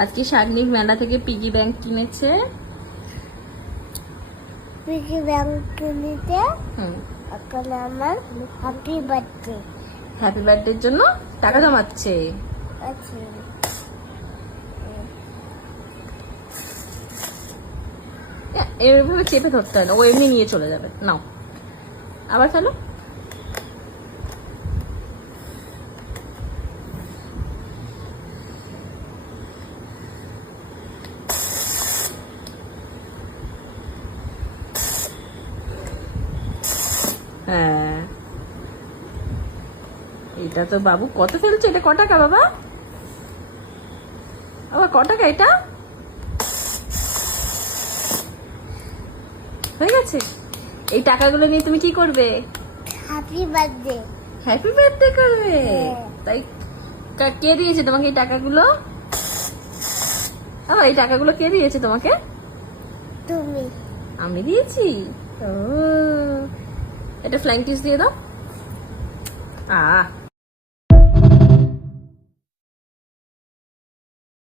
আজকে শাগনিক মেলা থেকে পিগি ব্যাংক কিনেছে। পিগি ব্যাংক কিনেছে। হুম, এখন আমার হ্যাপি বার্থডে। হ্যাপি বার্থডের জন্য টাকা জমাচ্ছে। আচ্ছা, এভাবে চেপে ধরতে হয় না, ও এমনি নিয়ে চলে যাবে। নাও আবার ফেলো। হ্যাঁ, এটা তো বাবু কত ফেলছে? এটা ক টাকা বাবা? আবার ক টাকা এটা? হয়ে গেছে। এই টাকাগুলো নিয়ে তুমি কি করবে? Happy birthday. হ্যাপি বার্থডে করবে? হ্যাঁ। তাই কে দিয়েছে তোমাকে এই টাকাগুলো? এই টাকাগুলো কে দিয়েছে তোমাকে? তুমি। আমি দিয়েছি। ও, এটা ফ্লাইং কিস দিয়ে দাও।